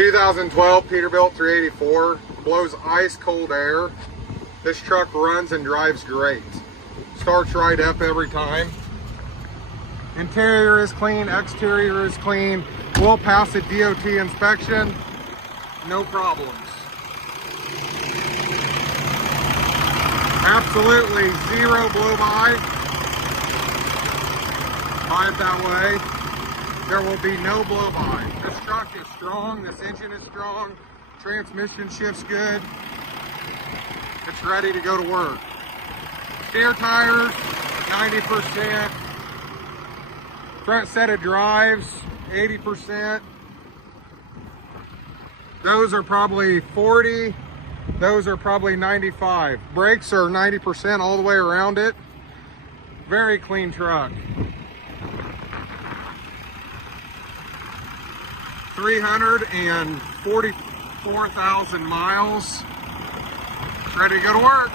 2012 Peterbilt 384, blows ice cold air. This truck runs and drives great. Starts right up every time. Interior is clean, exterior is clean. We'll pass a DOT inspection, no problems. Absolutely zero blow by. Buy it that way. There will be no blow by. This truck is strong, this engine is strong, transmission shifts good. It's ready to go to work. Steer tires, 90%. Front set of drives, 80%. Those are probably 40. Those are probably 95. Brakes are 90% all the way around it. Very clean truck. 344,000 miles. Ready to go to work.